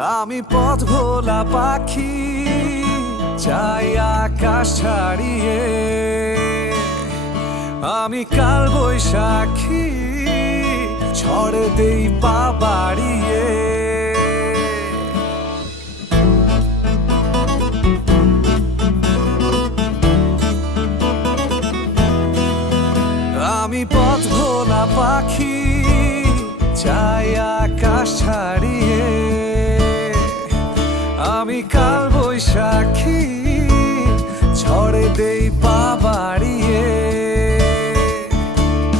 আমি পথ ভোলা পাখি, চাই আকাশ ছাড়িয়ে। আমি কাল বৈশাখী ছড়ে দেই পা বাড়িয়ে। আমি পথ ভোলা পাখি, চাই আকাশ ছাড়িয়ে। আমি কাল বৈশাখী ছড়ে দেই পা বাড়িয়ে।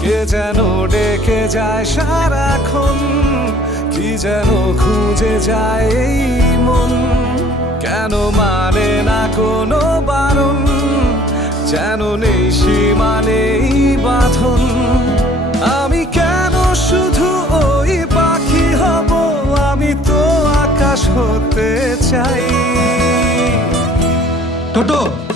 কে যেন ডেকে যায় সারাক্ষণ, কি যেন খুঁজে যায় এই মন। কেন মানে না কোনো বারণ, যেন নেই সীমা নেই বাঁধন। চাই। টোটো?